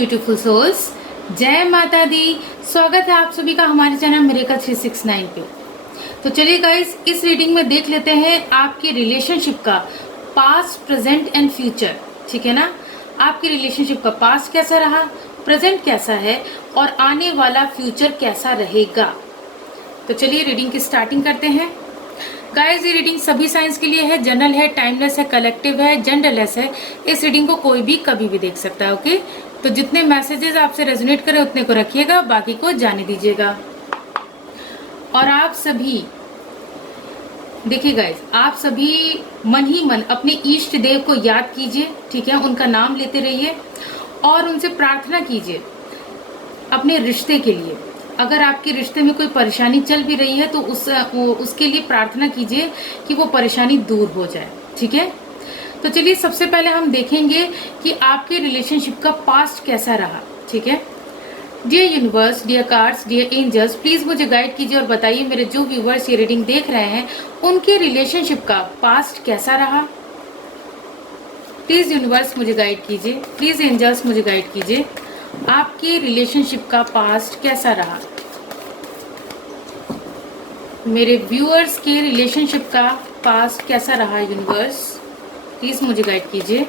Beautiful souls. जय माता दी। स्वागत है आप सभी का हमारे चैनल मिरेकल 369 पे। तो चलिए गाइस, इस रीडिंग में देख लेते हैं आपकी रिलेशनशिप का पास्ट, प्रेजेंट एंड फ्यूचर। ठीक है ना, आपकी रिलेशनशिप का पास्ट कैसा रहा, प्रेजेंट कैसा है और आने वाला फ्यूचर कैसा रहेगा। तो चलिए रीडिंग की स्टार्टिंग करते हैं। गाइस, ये रीडिंग सभी साइंस के लिए है, जनरल है, टाइमलेस है, कलेक्टिव है, जेंडरलेस है। इस रीडिंग को कोई भी कभी भी देख सकता है। ओके, तो जितने मैसेजेस आपसे रेजोनेट करें उतने को रखिएगा, बाकी को जाने दीजिएगा। और आप सभी देखिए गाइस, आप सभी मन ही मन अपने इष्ट देव को याद कीजिए। ठीक है, उनका नाम लेते रहिए और उनसे प्रार्थना कीजिए अपने रिश्ते के लिए। अगर आपके रिश्ते में कोई परेशानी चल भी रही है तो उसके लिए प्रार्थना कीजिए कि वो परेशानी दूर हो जाए। ठीक है, तो चलिए सबसे पहले हम देखेंगे कि आपके रिलेशनशिप का पास्ट कैसा रहा। ठीक है, dear universe, dear cards, dear angels, please मुझे गाइड कीजिए और बताइए मेरे जो व्यूवर्स ये रीडिंग देख रहे हैं उनके रिलेशनशिप का पास्ट कैसा रहा। प्लीज यूनिवर्स मुझे गाइड कीजिए, प्लीज एंजल्स मुझे गाइड कीजिए, आपके रिलेशनशिप का पास्ट कैसा रहा। मेरे व्यूअर्स के रिलेशनशिप का पास्ट कैसा रहा यूनिवर्स, प्लीज मुझे गाइड कीजिए।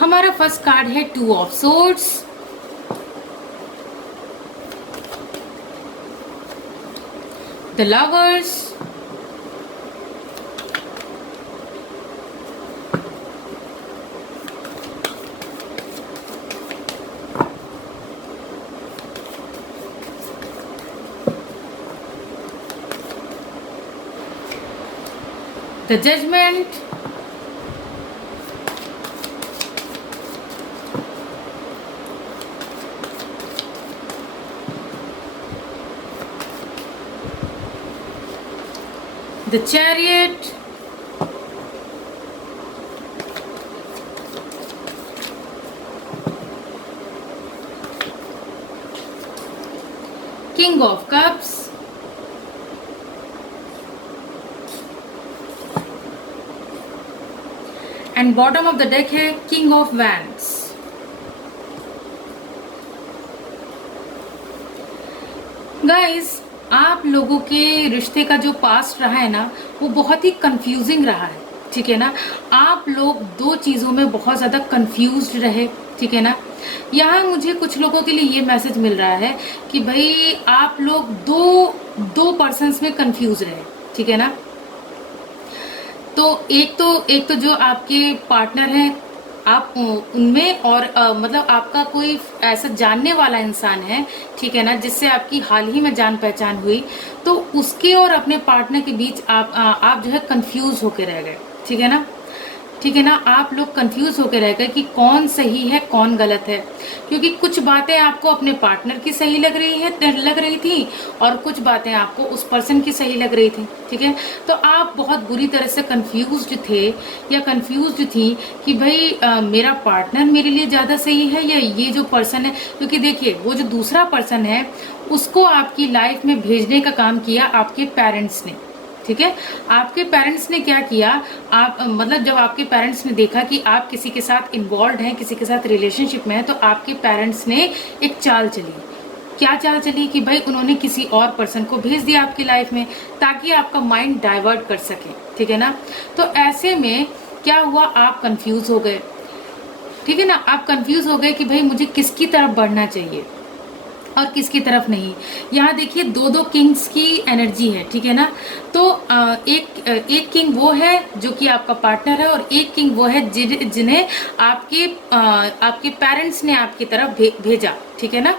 हमारा फर्स्ट कार्ड है 2 of swords, the lovers, the judgment, the chariot, king of cups, and bottom of the deck है किंग ऑफ वैंड्स। गाइस, आप लोगों के रिश्ते का जो पास्ट रहा है ना, वो बहुत ही कंफ्यूजिंग रहा है। ठीक है ना, आप लोग 2 चीजों में बहुत ज्यादा कंफ्यूज्ड रहे। ठीक है ना, यहाँ मुझे कुछ लोगों के लिए ये मैसेज मिल रहा है कि भाई आप लोग दो पर्सन्स में कंफ्यूज रहे। ठीक है ना, तो एक तो जो आपके पार्टनर हैं आप उनमें, और मतलब आपका कोई ऐसा जानने वाला इंसान है, ठीक है ना, जिससे आपकी हाल ही में जान पहचान हुई, तो उसके और अपने पार्टनर के बीच आप जो है कंफ्यूज होके रह गए। ठीक है ना, ठीक है ना, आप लोग कंफ्यूज होकर रह गए कि कौन सही है कौन गलत है, क्योंकि कुछ बातें आपको अपने पार्टनर की सही लग रही थी और कुछ बातें आपको उस पर्सन की सही लग रही थी। ठीक है, तो आप बहुत बुरी तरह से कंफ्यूज्ड थे या कंफ्यूज्ड थी कि भाई मेरा पार्टनर मेरे लिए ज़्यादा सही है या ये जो पर्सन है। क्योंकि देखिए, वो जो दूसरा पर्सन है उसको आपकी लाइफ में भेजने का काम किया आपके पेरेंट्स ने। ठीक है, आपके पेरेंट्स ने क्या किया, आप मतलब जब आपके पेरेंट्स ने देखा कि आप किसी के साथ इन्वॉल्व हैं, किसी के साथ रिलेशनशिप में है, तो आपके पेरेंट्स ने एक चाल चली। क्या चाल चली कि भाई उन्होंने किसी और पर्सन को भेज दिया आपकी लाइफ में ताकि आपका माइंड डाइवर्ट कर सके। ठीक है ना, तो ऐसे में क्या हुआ, आप कंफ्यूज हो गए। ठीक है ना, आप कंफ्यूज हो गए कि भाई मुझे किसकी तरफ बढ़ना चाहिए और किसकी तरफ नहीं। यहाँ देखिए 2 किंग्स की एनर्जी है। ठीक है ना, तो एक किंग वो है जो कि आपका पार्टनर है और एक किंग वो है जिन्हें आपके पेरेंट्स ने आपकी तरफ भेजा। ठीक है ना,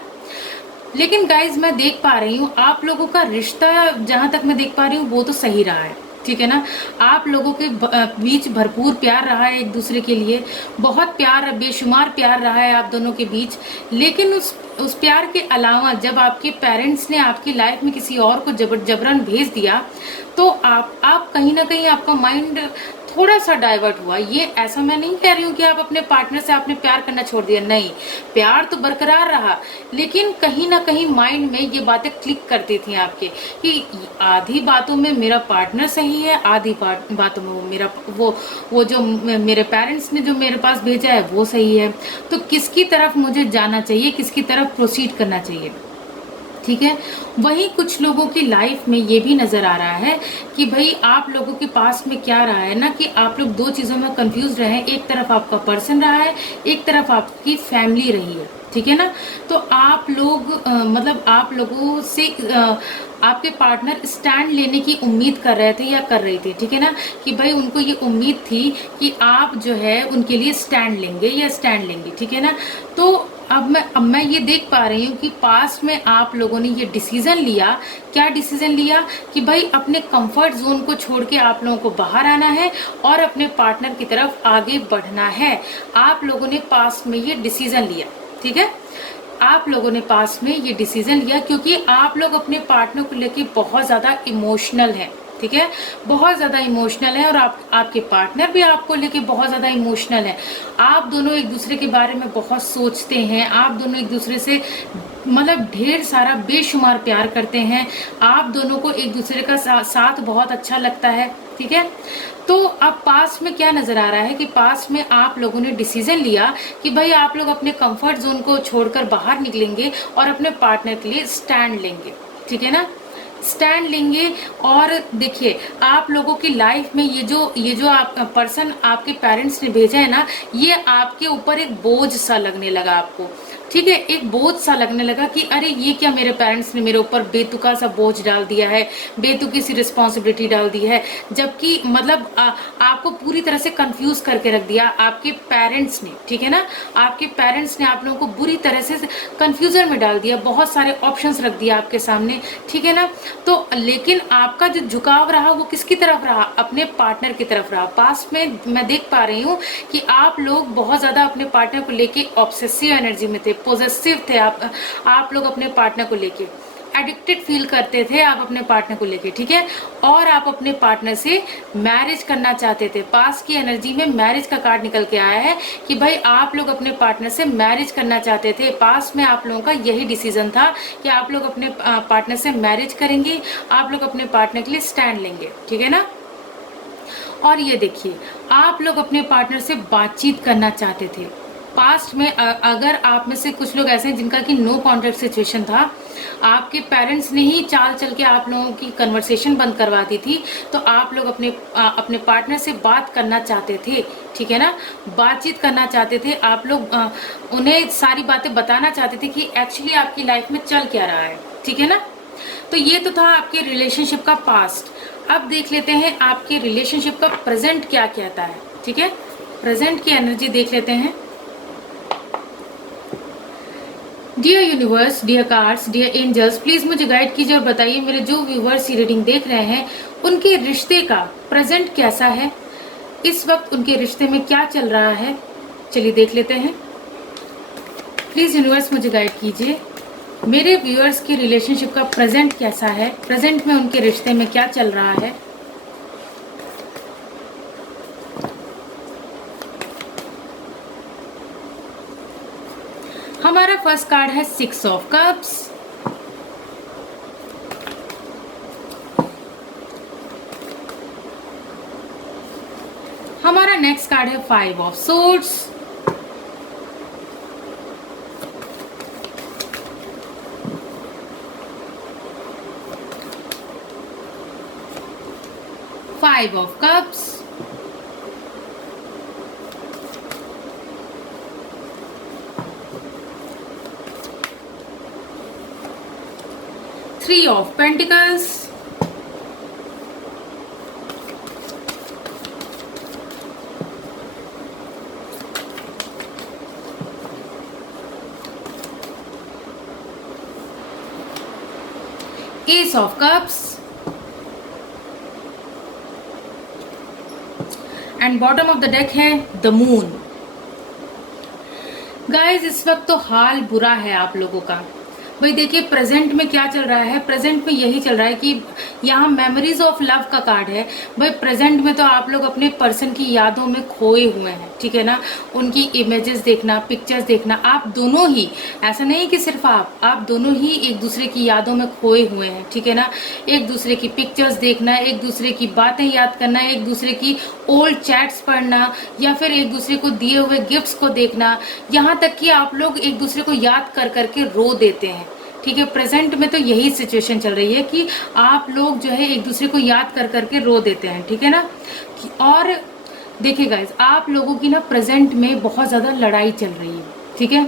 लेकिन गाइज मैं देख पा रही हूँ आप लोगों का रिश्ता, जहां तक मैं देख पा रही हूँ वो तो सही रहा है। ठीक है ना, आप लोगों के बीच भरपूर प्यार रहा है, एक दूसरे के लिए बहुत प्यार, बेशुमार प्यार रहा है आप दोनों के बीच। लेकिन उस प्यार के अलावा जब आपके पेरेंट्स ने आपकी लाइफ में किसी और को जबरन भेज दिया, तो आप कहीं ना कहीं आपका माइंड थोड़ा सा डाइवर्ट हुआ। ये ऐसा मैं नहीं कह रही हूँ कि आप अपने पार्टनर से आपने प्यार करना छोड़ दिया, नहीं, प्यार तो बरकरार रहा, लेकिन कहीं ना कहीं माइंड में ये बातें क्लिक करती थी आपके कि आधी बातों में मेरा पार्टनर सही है, आधी बातों में वो मेरा वो जो मेरे पेरेंट्स ने जो मेरे पास भेजा है वो सही है। तो किसकी तरफ मुझे जाना चाहिए, किसकी तरफ प्रोसीड करना चाहिए, ठीक है। वहीं कुछ लोगों की लाइफ में ये भी नज़र आ रहा है कि भाई आप लोगों के पास में क्या रहा है ना, कि आप लोग दो चीज़ों में कंफ्यूज रहे हैं। एक तरफ आपका पर्सन रहा है, एक तरफ आपकी फैमिली रही है, ठीक है ना। तो आप लोग मतलब आप लोगों से आपके पार्टनर स्टैंड लेने की उम्मीद कर रहे थे या कर रही थी, ठीक है ना, कि भाई उनको ये उम्मीद थी कि आप जो है उनके लिए स्टैंड लेंगे या स्टैंड लेंगे, ठीक है ना। तो अब मैं ये देख पा रही हूँ कि पास्ट में आप लोगों ने ये डिसीजन लिया। क्या डिसीजन लिया कि भाई अपने कंफर्ट जोन को छोड़ के आप लोगों को बाहर आना है और अपने पार्टनर की तरफ आगे बढ़ना है। आप लोगों ने पास्ट में ये डिसीजन लिया, ठीक है, आप लोगों ने पास में ये डिसीजन लिया क्योंकि आप लोग अपने पार्टनर को लेके बहुत ज़्यादा इमोशनल हैं, ठीक है, बहुत ज़्यादा इमोशनल है। और आपके पार्टनर भी आपको लेके बहुत ज़्यादा इमोशनल है। आप दोनों एक दूसरे के बारे में बहुत सोचते हैं, आप दोनों एक दूसरे से मतलब ढेर सारा बेशुमार प्यार करते हैं, आप दोनों को एक दूसरे का साथ बहुत अच्छा लगता है, ठीक है। तो अब पास में क्या नज़र आ रहा है कि पास में आप लोगों ने डिसीजन लिया कि भाई आप लोग अपने कंफर्ट जोन को छोड़कर बाहर निकलेंगे और अपने पार्टनर के लिए स्टैंड लेंगे, ठीक है ना, स्टैंड लेंगे। और देखिए आप लोगों की लाइफ में ये जो आप पर्सन आपके पेरेंट्स ने भेजा है ना, ये आपके ऊपर एक बोझ सा लगने लगा आपको, ठीक है, एक बोझ सा लगने लगा कि अरे ये क्या मेरे पेरेंट्स ने मेरे ऊपर बेतुका सा बोझ डाल दिया है, बेतुकी सी रिस्पॉन्सिबिलिटी डाल दी है। जबकि मतलब आपको पूरी तरह से कंफ्यूज करके रख दिया आपके पेरेंट्स ने, ठीक है ना, आपके पेरेंट्स ने आप लोगों को बुरी तरह से कंफ्यूजन में डाल दिया, बहुत सारे ऑप्शंस रख दिया आपके सामने, ठीक है ना। तो लेकिन आपका जो झुकाव रहा वो किसकी तरफ रहा, अपने पार्टनर की तरफ रहा। पास्ट में मैं देख पा रही हूँ कि आप लोग बहुत ज्यादा अपने पार्टनर को लेके ऑब्सेसिव एनर्जी में थे, पॉजिटिव थे। आप लोग अपने पार्टनर को लेके एडिक्टेड फील करते थे आप अपने पार्टनर को लेके, ठीक है। और आप अपने पार्टनर से मैरिज करना चाहते थे। पास की एनर्जी में मैरिज का कार्ड निकल के आया है कि भाई आप लोग अपने पार्टनर से मैरिज करना चाहते थे। पास में आप लोगों का यही डिसीजन था कि आप लोग अपने पार्टनर से मैरिज करेंगे, आप लोग अपने पार्टनर के लिए स्टैंड लेंगे, ठीक है ना। और ये देखिए आप लोग अपने पार्टनर से बातचीत करना चाहते थे। पास्ट में अगर आप में से कुछ लोग ऐसे हैं जिनका कि नो कॉन्टैक्ट सिचुएशन था, आपके पेरेंट्स ने ही चाल चल के आप लोगों की कन्वर्सेशन बंद करवा दी थी, तो आप लोग अपने पार्टनर से बात करना चाहते थे, ठीक है ना, बातचीत करना चाहते थे। आप लोग उन्हें सारी बातें बताना चाहते थे कि एक्चुअली आपकी लाइफ में चल क्या रहा है, ठीक है ना। तो ये तो था आपके रिलेशनशिप का पास्ट। अब देख लेते हैं आपके रिलेशनशिप का प्रेजेंट क्या कहता है, ठीक है, प्रेजेंट की एनर्जी देख लेते हैं। Dear universe, dear cards, dear angels, please मुझे गाइड कीजिए और बताइए मेरे जो व्यूवर्स ये रीडिंग देख रहे हैं उनके रिश्ते का प्रेजेंट कैसा है, इस वक्त उनके रिश्ते में क्या चल रहा है। चलिए देख लेते हैं। प्लीज यूनिवर्स मुझे गाइड कीजिए मेरे व्यूअर्स की रिलेशनशिप का प्रेजेंट कैसा है, प्रेजेंट में उनके रिश्ते में क्या चल रहा है। हमारा फर्स्ट कार्ड है 6 ऑफ कप्स, हमारा नेक्स्ट कार्ड है 5 of swords, Five of Cups, Three of Pentacles, Ace of Cups, and bottom of the deck है द मून। गाइज इस वक्त तो हाल बुरा है आप लोगों का, भाई देखिए प्रेजेंट में क्या चल रहा है, प्रेजेंट में यही चल रहा है कि यहाँ मेमोरीज ऑफ लव का कार्ड है। भाई प्रेजेंट में तो आप लोग अपने पर्सन की यादों में खोए हुए हैं, ठीक है ना। उनकी इमेजेस देखना, पिक्चर्स देखना, आप दोनों ही, ऐसा नहीं कि सिर्फ आप दोनों ही एक दूसरे की यादों में खोए हुए हैं, ठीक है ना। एक दूसरे की पिक्चर्स देखना, एक दूसरे की बातें याद करना, एक दूसरे की ओल्ड चैट्स पढ़ना, या फिर एक दूसरे को दिए हुए गिफ्ट्स को देखना, यहाँ तक कि आप लोग एक दूसरे को याद कर करके रो देते हैं, ठीक है। प्रेजेंट में तो यही सिचुएशन चल रही है कि आप लोग जो है एक दूसरे को याद कर करके रो देते हैं, ठीक है ना। और देखिए गाइज, आप लोगों की ना प्रेजेंट में बहुत ज़्यादा लड़ाई चल रही है, ठीक है।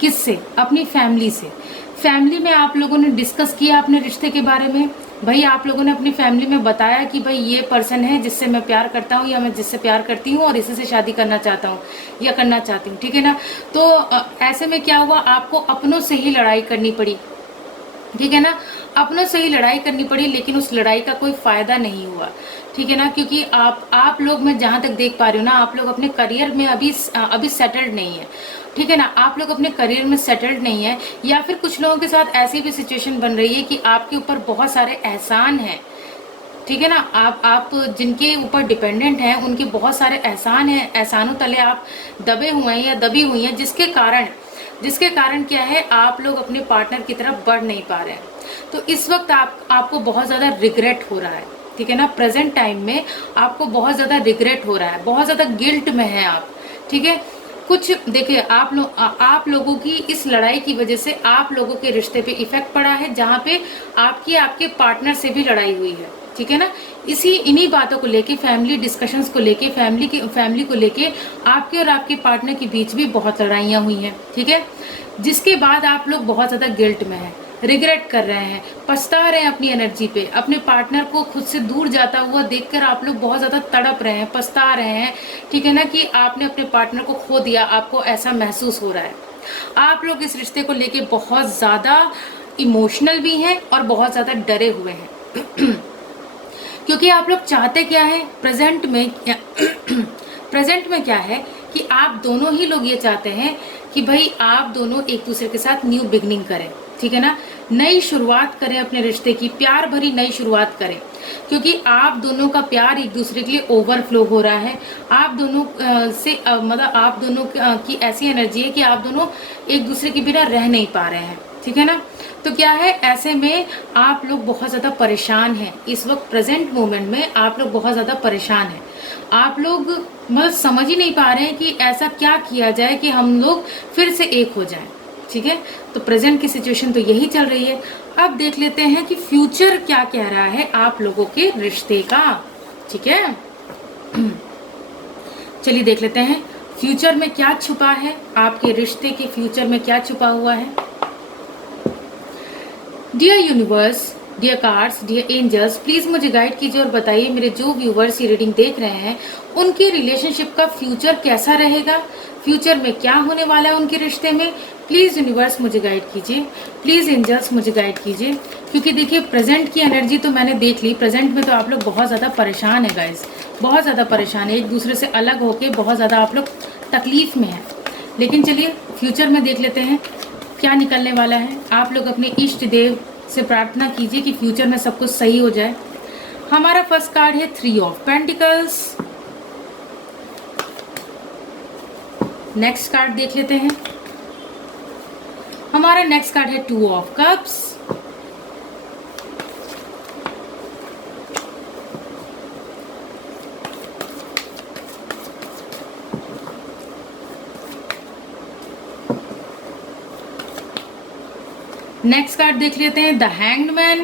किससे? अपनी फैमिली से। फैमिली में आप लोगों ने डिस्कस किया अपने रिश्ते के बारे में। भाई आप लोगों ने अपनी फैमिली में बताया कि भाई ये पर्सन है जिससे मैं प्यार करता हूँ या मैं जिससे प्यार करती हूँ और इसी से शादी करना चाहता हूँ या करना चाहती हूँ, ठीक है ना। तो ऐसे में क्या हुआ, आपको अपनों से ही लड़ाई करनी पड़ी, ठीक है ना। अपनों से ही लड़ाई करनी पड़ी, लेकिन उस लड़ाई का कोई फायदा नहीं हुआ, ठीक है ना। क्योंकि आप लोग, मैं जहाँ तक देख पा रही हूँ ना, आप लोग अपने करियर में अभी सेटल्ड नहीं है, ठीक है ना। आप लोग अपने करियर में सेटल्ड नहीं है, या फिर कुछ लोगों के साथ ऐसी भी सिचुएशन बन रही है कि आपके ऊपर बहुत सारे एहसान हैं, ठीक है ना। आप जिनके ऊपर डिपेंडेंट हैं उनके बहुत सारे एहसान हैं, एहसानों तले आप दबे हुए हैं या दबी हुई हैं, जिसके कारण क्या है, आप लोग अपने पार्टनर की तरफ बढ़ नहीं पा रहे हैं। तो इस वक्त आपको बहुत ज़्यादा रिग्रेट हो रहा है, ठीक है ना। प्रेजेंट टाइम में आपको बहुत ज़्यादा रिग्रेट हो रहा है, बहुत ज़्यादा गिल्ट में है आप, ठीक है। कुछ देखिए, आप लोगों की इस लड़ाई की वजह से आप लोगों के रिश्ते पे इफेक्ट पड़ा है, जहाँ पे आपके पार्टनर से भी लड़ाई हुई है, ठीक है ना। इन्हीं बातों को लेके, फैमिली डिस्कशंस को लेके, फैमिली को लेके आपके और आपके पार्टनर के बीच भी बहुत लड़ाइयाँ हुई हैं, ठीक है। जिसके बाद आप लोग बहुत ज़्यादा गिल्ट में हैं, रिग्रेट कर रहे हैं, पछता रहे हैं अपनी एनर्जी पे। अपने पार्टनर को खुद से दूर जाता हुआ देखकर आप लोग बहुत ज़्यादा तड़प रहे हैं, पछता रहे हैं, ठीक है ना, कि आपने अपने पार्टनर को खो दिया, आपको ऐसा महसूस हो रहा है। आप लोग इस रिश्ते को लेके बहुत ज़्यादा इमोशनल भी हैं और बहुत ज़्यादा डरे हुए हैं क्योंकि आप लोग चाहते क्या है प्रेजेंट में क्या है कि आप दोनों ही लोग ये चाहते हैं कि भाई आप दोनों एक दूसरे के साथ न्यू बिगनिंग करें, ठीक है ना। नई शुरुआत करें अपने रिश्ते की, प्यार भरी नई शुरुआत करें, क्योंकि आप दोनों का प्यार एक दूसरे के लिए ओवरफ्लो हो रहा है। आप दोनों मतलब आप दोनों की ऐसी एनर्जी है कि आप दोनों एक दूसरे के बिना रह नहीं पा रहे हैं, ठीक है ना। तो क्या है, ऐसे में आप लोग बहुत ज़्यादा परेशान हैं इस वक्त, प्रेजेंट मोमेंट में आप लोग बहुत ज़्यादा परेशान हैं। आप लोग मतलब समझ ही नहीं पा रहे हैं कि ऐसा क्या किया जाए कि हम लोग फिर से एक हो जाएं, ठीक है। तो प्रेजेंट की सिचुएशन तो यही चल रही है। अब देख लेते हैं कि फ्यूचर क्या कह रहा है आप लोगों के रिश्ते का, ठीक है। चलिए देख लेते हैं फ्यूचर में क्या छुपा है, आपके रिश्ते के फ्यूचर में क्या छुपा हुआ है। Dear universe, dear cards, dear angels, please मुझे गाइड कीजिए और बताइए मेरे जो व्यूवर्स ये रीडिंग देख रहे हैं उनके रिलेशनशिप का फ्यूचर कैसा रहेगा, फ्यूचर में क्या होने वाला है उनके रिश्ते में। प्लीज़ यूनिवर्स मुझे गाइड कीजिए, प्लीज़ एंजल्स मुझे गाइड कीजिए। क्योंकि देखिए प्रेजेंट की एनर्जी तो मैंने देख ली, प्रेजेंट में तो आप लोग बहुत ज़्यादा परेशान है गाइज, बहुत ज़्यादा परेशान है, एक दूसरे से अलग होके बहुत ज़्यादा आप लोग तकलीफ़ में हैं। लेकिन चलिए फ्यूचर में देख लेते हैं क्या निकलने वाला है। आप लोग अपने इष्ट देव से प्रार्थना कीजिए कि फ्यूचर में सब कुछ सही हो जाए। हमारा फर्स्ट कार्ड है 3 ऑफ पेंटिकल्स। नेक्स्ट कार्ड देख लेते हैं। हमारा नेक्स्ट कार्ड है 2 ऑफ कप्स। नेक्स्ट कार्ड देख लेते हैं the hanged man.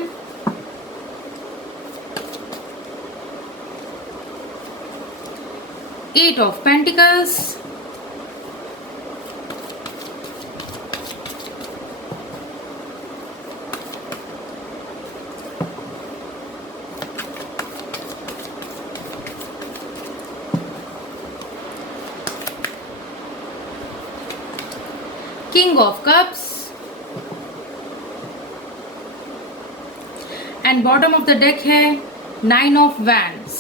Eight of pentacles. King of cups. And bottom of the deck है 9 ऑफ वैंड्स।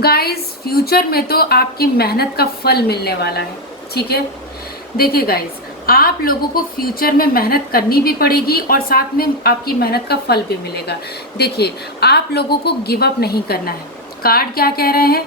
गाइज फ्यूचर में तो आपकी मेहनत का फल मिलने वाला है, ठीक है। देखिए गाइज, आप लोगों को फ्यूचर में मेहनत करनी भी पड़ेगी और साथ में आपकी मेहनत का फल भी मिलेगा। देखिए, आप लोगों को गिव अप नहीं करना है। कार्ड क्या कह रहे हैं?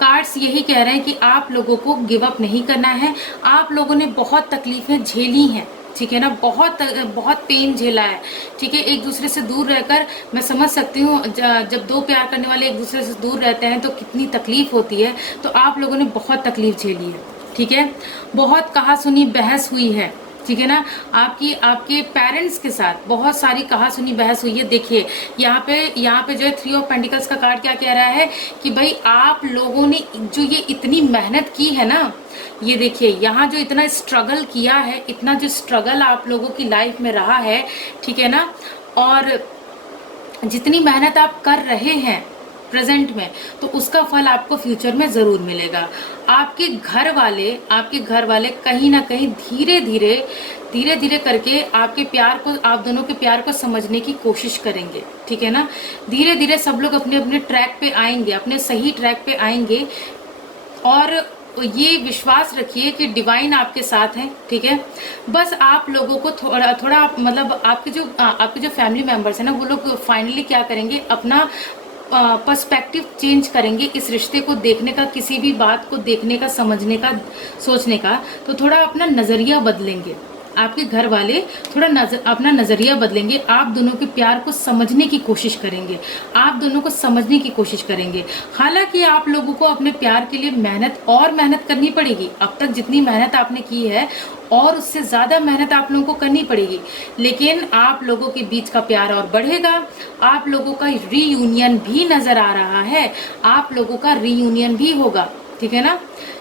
कार्ड्स यही कह रहे हैं कि आप लोगों को गिव अप नहीं करना है। आप लोगों ने बहुत तकलीफें झेली हैं, ठीक है ना, बहुत बहुत पेन झेला है, ठीक है। एक दूसरे से दूर रहकर मैं समझ सकती हूँ, जब दो प्यार करने वाले एक दूसरे से दूर रहते हैं तो कितनी तकलीफ होती है। तो आप लोगों ने बहुत तकलीफ झेली है, ठीक है। बहुत कहा सुनी बहस हुई है, ठीक है ना। आपके पेरेंट्स के साथ बहुत सारी कहा सुनी बहस हुई है। देखिए, यहाँ पे जो है 3 ऑफ पेंटिकल्स का कार्ड क्या कह रहा है कि भाई आप लोगों ने जो ये इतनी मेहनत की है ना, ये देखिए यहाँ जो इतना स्ट्रगल किया है, इतना जो स्ट्रगल आप लोगों की लाइफ में रहा है, ठीक है ना, और जितनी मेहनत आप कर रहे हैं प्रेजेंट में, तो उसका फल आपको फ्यूचर में ज़रूर मिलेगा। आपके घर वाले कहीं ना कहीं धीरे धीरे करके आप दोनों के प्यार को समझने की कोशिश करेंगे, ठीक है ना। धीरे धीरे सब लोग अपने अपने ट्रैक पे आएंगे, अपने सही ट्रैक पे आएंगे। और ये विश्वास रखिए कि डिवाइन आपके साथ है, ठीक है। बस आप लोगों को थोड़ा मतलब आपके जो फैमिली मेंबर्स हैं ना, वो लोग फाइनली क्या करेंगे, अपना पर्सपेक्टिव चेंज करेंगे इस रिश्ते को देखने का, किसी भी बात को देखने का, समझने का, सोचने का। तो थोड़ा अपना नज़रिया बदलेंगे, आपके घर वाले थोड़ा अपना नज़रिया बदलेंगे। आप दोनों के प्यार को समझने की कोशिश करेंगे, आप दोनों को समझने की कोशिश करेंगे। हालांकि आप लोगों को अपने प्यार के लिए मेहनत करनी पड़ेगी। अब तक जितनी मेहनत आपने की है और उससे ज़्यादा मेहनत आप लोगों को करनी पड़ेगी, लेकिन आप लोगों के बीच का प्यार और बढ़ेगा। आप लोगों का रीयूनियन भी नज़र आ रहा है, आप लोगों का रीयूनियन भी होगा, ठीक है ना।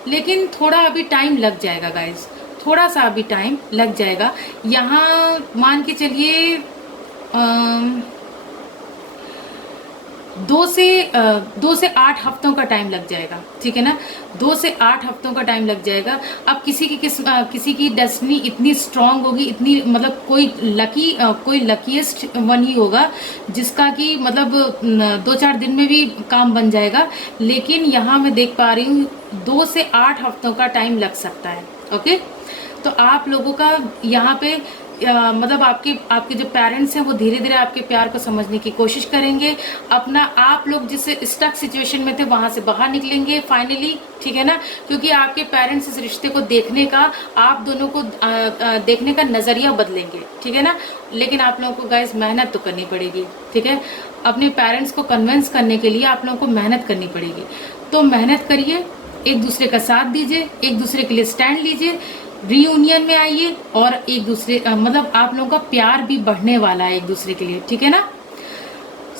लेकिन थोड़ा अभी टाइम लग जाएगा गाइज, थोड़ा सा अभी टाइम लग जाएगा। यहाँ मान के चलिए 2 से 8 हफ्तों का टाइम लग जाएगा, ठीक है ना। 2 से 8 हफ्तों का टाइम लग जाएगा। अब किसी की डेस्टिनी इतनी स्ट्रांग होगी, इतनी मतलब कोई लकीएस्ट वन ही होगा जिसका कि मतलब 2-4 दिन में भी काम बन जाएगा। लेकिन यहाँ मैं देख पा रही हूँ 2 से 8 हफ्तों का टाइम लग सकता है, ओके। तो आप लोगों का यहाँ पे मतलब आपके जो पेरेंट्स हैं वो धीरे धीरे आपके प्यार को समझने की कोशिश करेंगे। आप लोग जिस स्टक सिचुएशन में थे वहां से बाहर निकलेंगे फाइनली, ठीक है ना। क्योंकि आपके पेरेंट्स इस रिश्ते को देखने का, आप दोनों को देखने का नज़रिया बदलेंगे, ठीक है ना। लेकिन आप लोगों को गाइस मेहनत तो करनी पड़ेगी, ठीक है। अपने पेरेंट्स को कन्विंस करने के लिए आप लोगों को मेहनत करनी पड़ेगी। तो मेहनत करिए, एक दूसरे का साथ दीजिए, एक दूसरे के लिए स्टैंड लीजिए, रीयूनियन में आइए और एक दूसरे मतलब आप लोगों का प्यार भी बढ़ने वाला है एक दूसरे के लिए, ठीक है ना।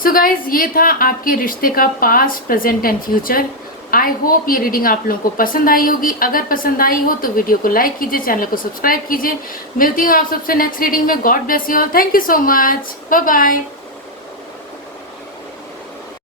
सो गाइज, ये था आपके रिश्ते का past, present and future. I hope ये रीडिंग आप लोगों को पसंद आई होगी। अगर पसंद आई हो तो वीडियो को लाइक कीजिए, चैनल को सब्सक्राइब कीजिए। मिलती हूँ आप सबसे नेक्स्ट रीडिंग में। God bless you all. Thank you so much. Bye bye.